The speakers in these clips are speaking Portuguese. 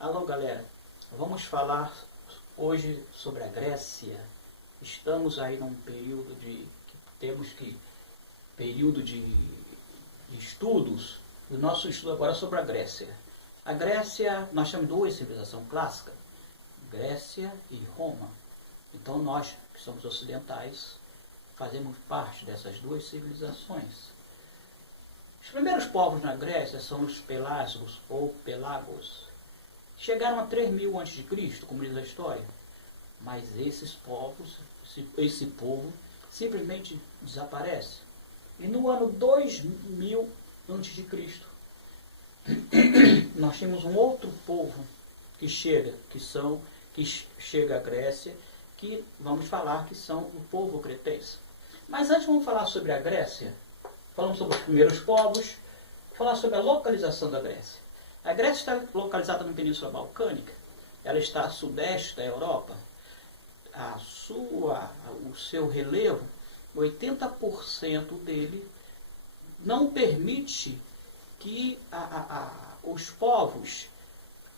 Alô galera, vamos falar hoje sobre a Grécia. Estamos aí num período de estudos. O nosso estudo agora é sobre a Grécia. A Grécia, nós temos duas civilizações clássicas, Grécia e Roma. Então nós, que somos ocidentais, fazemos parte dessas duas civilizações. Os primeiros povos na Grécia são os pelágicos ou pelagos. Chegaram a 3000 a.C., como diz a história. Mas esse povo simplesmente desaparece. E no ano 2000 a.C., nós temos um outro povo que chega à Grécia, que vamos falar que são o povo cretense. Mas antes vamos falar sobre a Grécia. Falamos sobre os primeiros povos, falar sobre a localização da Grécia. A Grécia está localizada na Península Balcânica, ela está a sudeste da Europa. O seu relevo, 80% dele não permite que os povos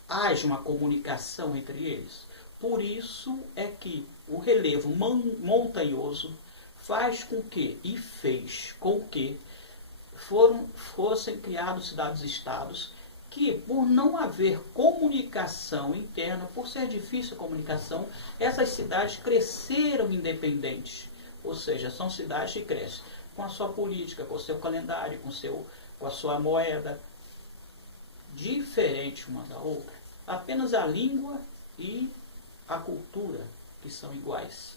haja uma comunicação entre eles. Por isso é que o relevo montanhoso faz com que, e fez com que, fossem criados cidades-estados que, por não haver comunicação interna, por ser difícil a comunicação, essas cidades cresceram independentes. Ou seja, são cidades que crescem com a sua política, com o seu calendário, com a sua moeda, diferente uma da outra. Apenas a língua e a cultura que são iguais.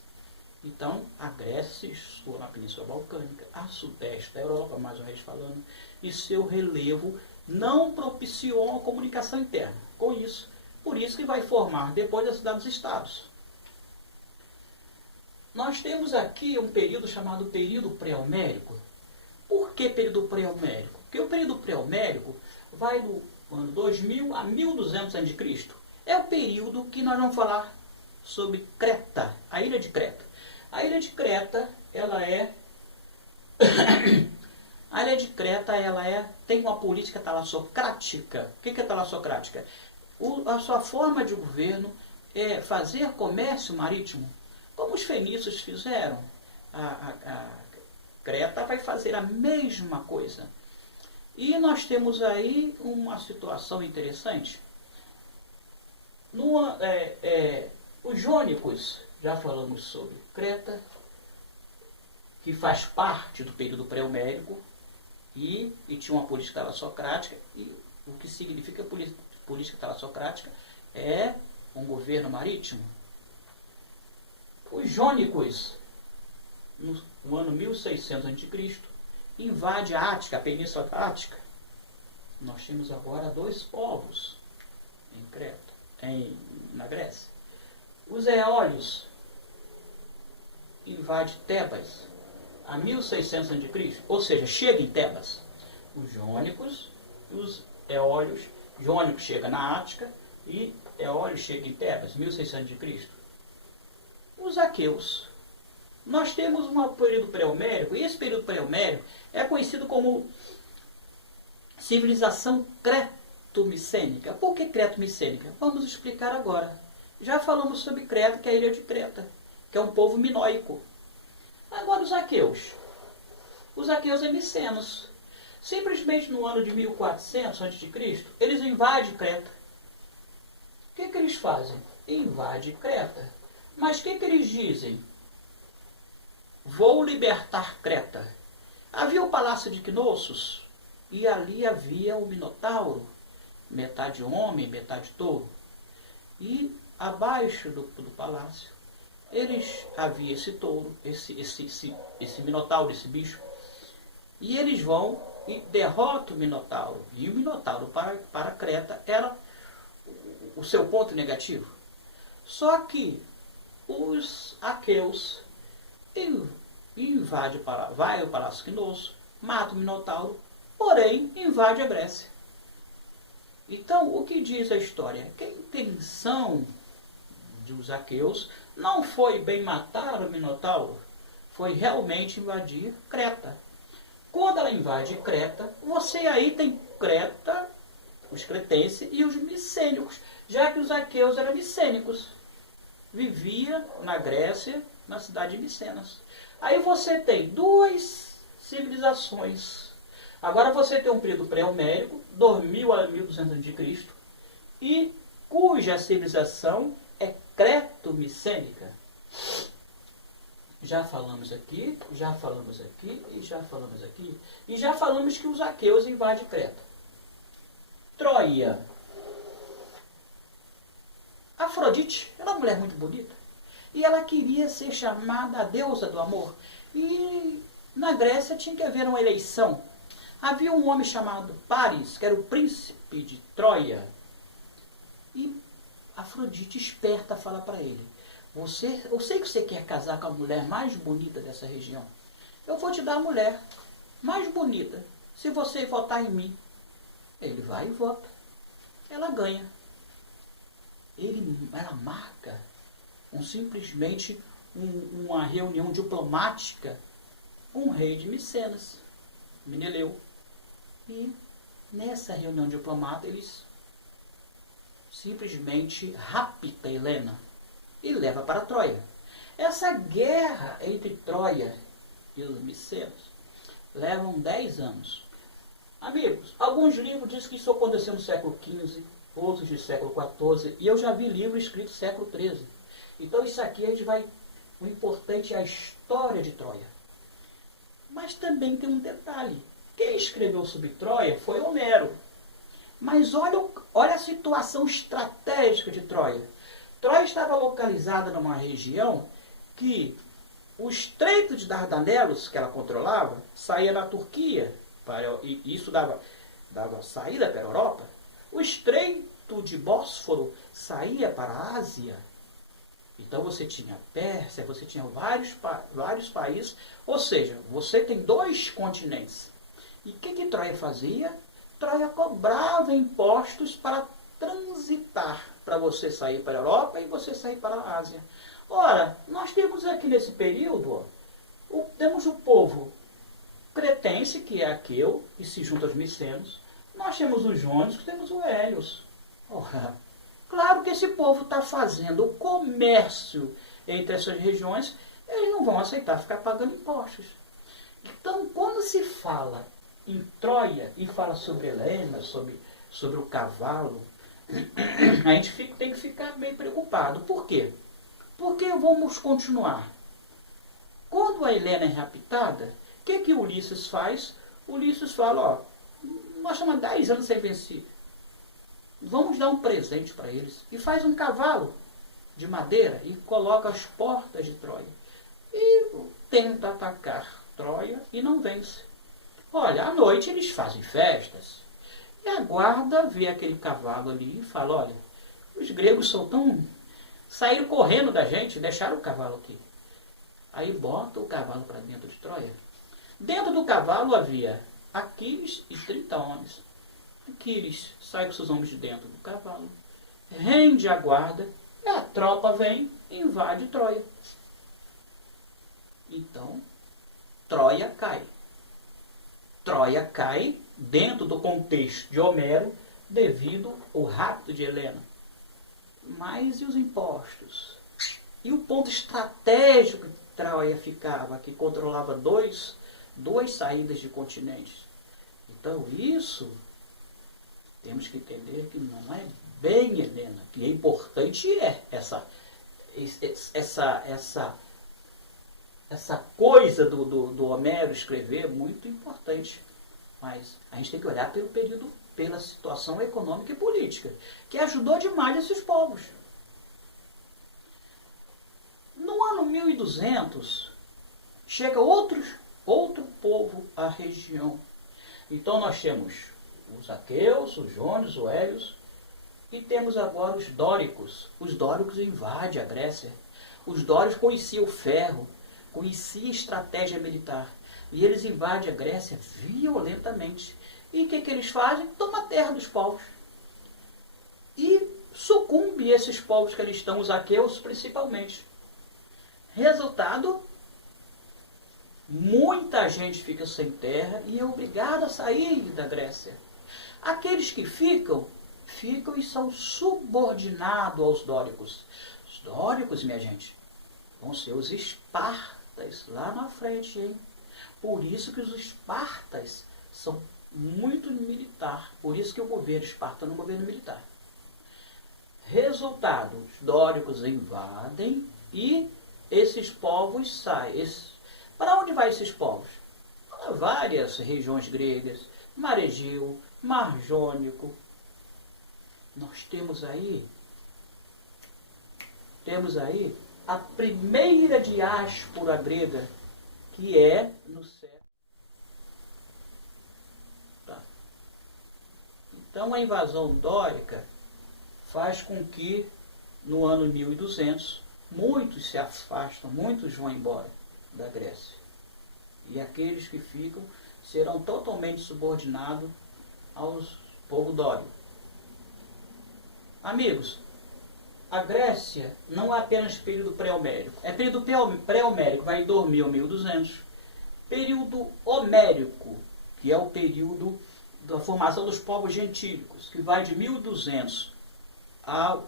Então, a Grécia estou na Península Balcânica, a sudeste da Europa, mais uma vez falando, e seu relevo não propiciou uma comunicação interna. Por isso que vai formar depois as cidades-estados. Nós temos aqui um período chamado período pré-homérico. Por que período pré-homérico? Porque o período pré-homérico vai do ano 2000 a 1200 a.C. É o período que nós vamos falar sobre Creta, a ilha de Creta. A ilha de Creta, tem uma política talassocrática. O que é talassocrática? A sua forma de governo é fazer comércio marítimo, como os fenícios fizeram. A Creta vai fazer a mesma coisa. E nós temos aí uma situação interessante. Os jônicos, já falamos sobre Creta, que faz parte do período pré-homérico, e tinha uma política talassocrática, e o que significa política talassocrática é um governo marítimo. Os jônicos, no ano 1600 a.C., invade a Ática, a Península da Ática. Nós temos agora dois povos em Creta, na Grécia. Os eólios invade Tebas a 1600 a.C., ou seja, chega em Tebas. Os jônicos e os eólios, jônicos chega na Ática e eólios chega em Tebas, 1600 a.C. Os aqueus. Nós temos um período pré-homérico, e esse período pré-homérico é conhecido como civilização creto-micênica. Por que creto-micênica? Vamos explicar agora. Já falamos sobre Creta, que é a ilha de Creta, que é um povo minoico. Agora os aqueus. Os aqueus é micenos. Simplesmente no ano de 1400 a.C., eles invadem Creta. O que eles fazem? Invadem Creta. Mas o que eles dizem? Vou libertar Creta. Havia o palácio de Knossos, e ali havia o Minotauro, metade homem, metade touro. E abaixo do palácio, havia esse touro, esse Minotauro, esse bicho. E eles vão e derrotam o Minotauro. E o Minotauro para Creta era o seu ponto negativo. Só que os aqueus vai ao Palácio Knossos, mata o Minotauro, porém invade a Grécia. Então, o que diz a história? Que a intenção dos aqueus não foi bem matar o Minotauro, foi realmente invadir Creta. Quando ela invade Creta, você aí tem Creta, os cretenses e os micênicos, já que os aqueus eram micênicos. Vivia na Grécia, na cidade de Micenas. Aí você tem duas civilizações. Agora você tem um período pré-homérico, 2000 a 1200 a.C., e cuja civilização é creto-micênica. Já falamos aqui, já falamos aqui, e já falamos aqui. E já falamos que os aqueus invadem Creta. Troia. Afrodite era uma mulher muito bonita. E ela queria ser chamada a deusa do amor. E na Grécia tinha que haver uma eleição. Havia um homem chamado Paris, que era o príncipe de Troia. E Afrodite, esperta, fala para ele: eu sei que você quer casar com a mulher mais bonita dessa região. Eu vou te dar a mulher mais bonita, se você votar em mim. Ele vai e vota. Ela ganha. Ela marca simplesmente uma reunião diplomática com o rei de Micenas, Meneleu. E nessa reunião diplomata eles simplesmente rapta Helena e leva para Troia. Essa guerra entre Troia e os micenas levam 10 anos. Amigos, alguns livros dizem que isso aconteceu no século XV, outros de século XIV, e eu já vi livros escritos no século XIII. Então isso aqui a gente vai... O importante é a história de Troia. Mas também tem um detalhe. Quem escreveu sobre Troia foi Homero. Mas olha a situação estratégica de Troia. Troia estava localizada numa região que o Estreito de Dardanelos, que ela controlava, saía da Turquia, e isso dava saída para a Europa. O Estreito de Bósforo saía para a Ásia. Então você tinha a Pérsia, você tinha vários países, ou seja, você tem 2 continentes. E o que Troia fazia? Troia cobrava impostos para transitar, para você sair para a Europa e você sair para a Ásia. Ora, nós temos aqui nesse período, temos o povo cretense, que é aqueu, que se junta aos micenos. Nós temos os jônicos, temos os hélios. Ora, claro que esse povo está fazendo o comércio entre essas regiões, eles não vão aceitar ficar pagando impostos. Então, quando se fala em Troia e fala sobre Helena, sobre o cavalo, a gente tem que ficar bem preocupado. Por quê? Porque vamos continuar. Quando a Helena é raptada, o que Ulisses faz? Ulisses fala: nós estamos há 10 anos sem vencer. Vamos dar um presente para eles. E faz um cavalo de madeira e coloca às portas de Troia. E tenta atacar Troia e não vence. Olha, à noite eles fazem festas. E a guarda vê aquele cavalo ali e fala: olha, os gregos saíram correndo da gente, deixaram o cavalo aqui. Aí bota o cavalo para dentro de Troia. Dentro do cavalo havia Aquiles e 30 homens. Aquiles sai com seus homens de dentro do cavalo, rende a guarda, e a tropa vem e invade Troia. Então, Troia cai. Troia cai dentro do contexto de Homero devido ao rapto de Helena. Mas e os impostos? E o ponto estratégico que Troia ficava, que controlava duas saídas de continentes. Então isso, temos que entender que não é bem Helena, que é importante essa coisa do Homero escrever, muito importante. Mas a gente tem que olhar pelo período, pela situação econômica e política, que ajudou demais esses povos. No ano 1200, chega outro povo à região. Então nós temos os aqueus, os jônios, os hélios, e temos agora os dóricos. Os dóricos invadem a Grécia. Os dóricos conheciam o ferro, conheciam a estratégia militar. E eles invadem a Grécia violentamente. E o que eles fazem? Tomam a terra dos povos. E sucumbe esses povos cristãos, os aqueus principalmente. Resultado, muita gente fica sem terra e é obrigada a sair da Grécia. Aqueles que ficam e são subordinados aos dóricos. Os dóricos, minha gente, vão ser os espartas lá na frente, hein? Por isso que os espartas são muito militar. Por isso que o governo espartano é um governo militar. Resultado, os dóricos invadem e esses povos saem. Para onde vai esses povos? Para várias regiões gregas, Mar Egeu, Mar Jônico. Nós temos aí a primeira diáspora grega, que é no século. Tá. Então a invasão dórica faz com que no ano 1200 muitos se afastam, muitos vão embora da Grécia. E aqueles que ficam serão totalmente subordinados aos povo dório. Amigos, a Grécia não é apenas período pré-homérico. É período pré-homérico, vai de 2000 a 1200. Período homérico, que é o período da formação dos povos gentílicos, que vai de 1200 ao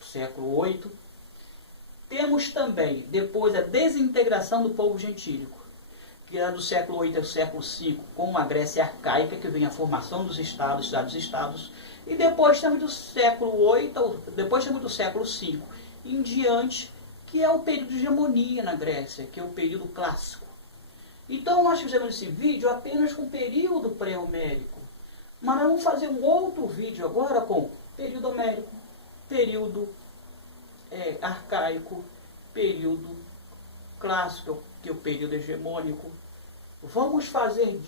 século VIII. Temos também, depois, a desintegração do povo gentílico, que é do século VIII ao século V, com a Grécia arcaica, que vem a formação dos estados. E depois temos do século VIII, depois temos do século V em diante, que é o período de hegemonia na Grécia, que é o período clássico. Então nós fizemos esse vídeo apenas com o período pré-homérico. Mas nós vamos fazer um outro vídeo agora com período homérico, período arcaico, período clássico, que é o período hegemônico. Vamos fazer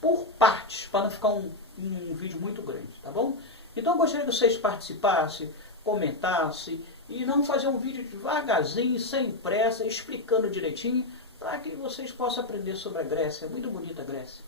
por partes, para não ficar um vídeo muito grande, tá bom? Então eu gostaria que vocês participassem, comentassem, e não fazer um vídeo devagarzinho, sem pressa, explicando direitinho, para que vocês possam aprender sobre a Grécia. É muito bonita a Grécia.